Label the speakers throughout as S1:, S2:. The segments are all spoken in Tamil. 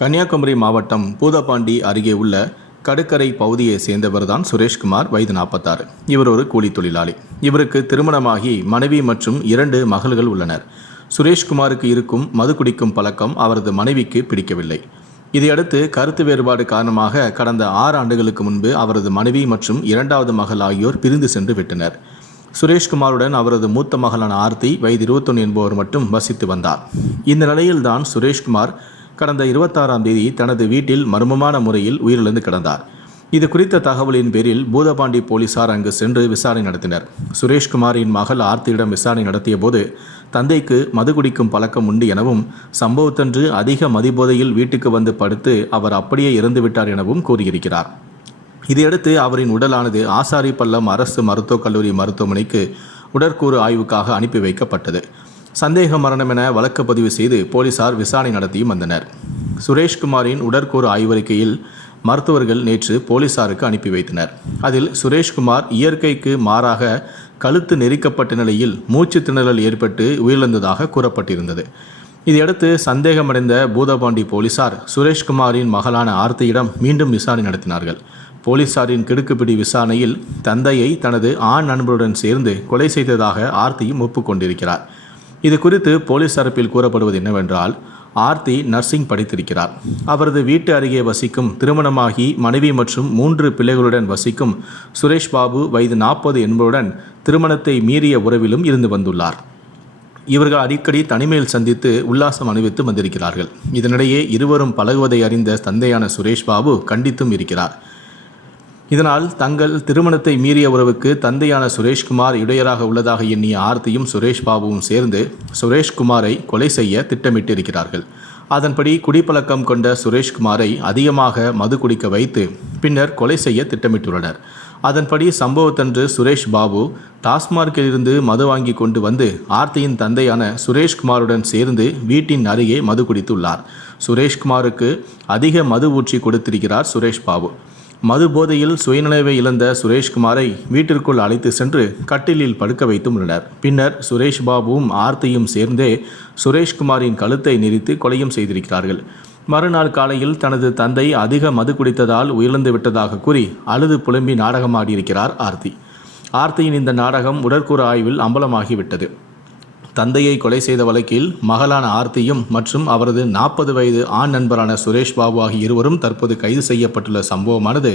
S1: கன்னியாகுமரி மாவட்டம் பூதப்பாண்டி அருகே உள்ள கடுக்கரை பகுதியை சேர்ந்தவர்தான் சுரேஷ்குமார் வயது நாற்பத்தாறு இவர் ஒரு கூலி தொழிலாளி. இவருக்கு திருமணமாகி மனைவி மற்றும் இரண்டு மகள்கள் உள்ளனர். சுரேஷ்குமாருக்கு இருக்கும் மது குடிக்கும் பழக்கம் அவரது மனைவிக்கு பிடிக்கவில்லை. இதையடுத்து கருத்து வேறுபாடு காரணமாக கடந்த ஆறு ஆண்டுகளுக்கு முன்பு அவரது மனைவி மற்றும் இரண்டாவது மகள் ஆகியோர் பிரிந்து சென்று விட்டனர். சுரேஷ்குமாருடன் அவரது மூத்த மகளான ஆர்த்தி வயது இருபத்தொன்று என்பவர் மட்டும் வசித்து வந்தார். இந்த நிலையில்தான் சுரேஷ்குமார் கடந்த இருபத்தாறாம் தேதி தனது வீட்டில் மர்மமான முறையில் உயிரிழந்து கிடந்தார். இது குறித்த தகவலின் பேரில் பூதபாண்டி போலீசார் அங்கு சென்று விசாரணை நடத்தினர். சுரேஷ்குமாரின் மகள் ஆர்த்தியிடம் விசாரணை நடத்திய போது தந்தைக்கு மது குடிக்கும் பழக்கம் உண்டு எனவும் சம்பவத்தன்று அதிக மதிபோதையில் வீட்டுக்கு வந்து படுத்து அவர் அப்படியே இறந்துவிட்டார் எனவும் கூறியிருக்கிறார். இதையடுத்து அவரின் உடலானது ஆசாரிப்பள்ளம் அரசு மருத்துவக் கல்லூரி மருத்துவமனைக்கு உடற்கூறு ஆய்வுக்காக அனுப்பி வைக்கப்பட்டது. சந்தேக மரணம் என வழக்கு பதிவு செய்து போலீசார் விசாரணை நடத்தியும் வந்தனர். சுரேஷ்குமாரின் உடற்கூறு ஆய்வறிக்கையில் மருத்துவர்கள் நேற்று போலீசாருக்கு அனுப்பி வைத்தனர். அதில் சுரேஷ்குமார் இயற்கைக்கு மாறாக கழுத்து நெரிக்கப்பட்ட நிலையில் மூச்சு திணறல் ஏற்பட்டு உயிரிழந்ததாக கூறப்பட்டிருந்தது. இதையடுத்து சந்தேகமடைந்த பூதபாண்டி போலீசார் சுரேஷ்குமாரின் மகளான ஆர்த்தியிடம் மீண்டும் விசாரணை நடத்தினார்கள். போலீசாரின் கிடுக்குப்பிடி விசாரணையில் தந்தையை தனது ஆண் நண்பருடன் சேர்ந்து கொலை செய்ததாக ஆர்த்தியும் ஒப்புக்கொண்டிருக்கிறார். இது குறித்து போலீஸ் தரப்பில் கூறப்படுவது என்னவென்றால் ஆர்த்தி நர்சிங் படித்திருக்கிறார். அவரது வீட்டு அருகே வசிக்கும் திருமணமாகி மனைவி மற்றும் மூன்று பிள்ளைகளுடன் வசிக்கும் சுரேஷ் பாபு வயது நாற்பது என்பவருடன் திருமணத்தை மீறிய உறவிலும் இருந்து வந்துள்ளார். இவர்கள் அடிக்கடி தனிமையில் சந்தித்து உல்லாசம் அணிவித்து வந்திருக்கிறார்கள். இதனிடையே இருவரும் பழகுவதை அறிந்த தந்தையான சுரேஷ் பாபு கண்டித்தும் இருக்கிறார். இதனால் தங்கள் திருமணத்தை மீறிய உறவுக்கு தந்தையான சுரேஷ்குமார் இடையராக உள்ளதாக எண்ணிய ஆர்த்தியும் சுரேஷ் பாபுவும் சேர்ந்து சுரேஷ்குமாரை கொலை செய்ய திட்டமிட்டிருக்கிறார்கள். அதன்படி குடிப்பழக்கம் கொண்ட சுரேஷ்குமாரை அதிகமாக மது குடிக்க வைத்து பின்னர் கொலை செய்ய திட்டமிட்டுள்ளனர். அதன்படி சம்பவத்தன்று சுரேஷ் பாபு டாஸ்மார்க்கிலிருந்து மது வாங்கி கொண்டு வந்து ஆர்த்தியின் தந்தையான சுரேஷ்குமாருடன் சேர்ந்து வீட்டின் அருகே மது குடித்துள்ளார். சுரேஷ்குமாருக்கு அதிக மது ஊற்றி கொடுத்திருக்கிறார் சுரேஷ் பாபு. மது போதையில் சுயநினைவை இழந்த சுரேஷ்குமாரை வீட்டிற்குள் அழைத்து சென்று கட்டிலில் படுக்க வைத்து உள்ளனர். பின்னர் சுரேஷ் பாபுவும் ஆர்த்தியும் சேர்ந்தே சுரேஷ்குமாரின் கழுத்தை நெரித்து கொலையும் செய்திருக்கிறார்கள். மறுநாள் காலையில் தனது தந்தை அதிக மது குடித்ததால் உயிர்ந்து விட்டதாக கூறி அழுது புலம்பி நாடகமாடியிருக்கிறார் ஆர்த்தி. ஆர்த்தியின் இந்த நாடகம் உடற்கூறு ஆய்வில் அம்பலமாகிவிட்டது. தந்தையை கொலை செய்த வழக்கில் மகளான ஆர்த்தியும் மற்றும் அவரது நாற்பது வயது ஆண் நண்பரான சுரேஷ் பாபு ஆகிய இருவரும் தற்போது கைது செய்யப்பட்டுள்ள சம்பவமானது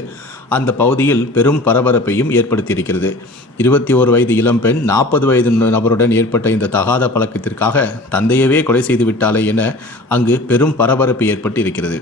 S1: அந்த பகுதியில் பெரும் பரபரப்பையும் ஏற்படுத்தியிருக்கிறது. இருபத்தி ஓரு வயது இளம்பெண் நாற்பது வயது நபருடன் ஏற்பட்ட இந்த தகாத பழக்கத்திற்காக தந்தையவே கொலை செய்து விட்டாளே என அங்கு பெரும் பரபரப்பு ஏற்பட்டு இருக்கிறது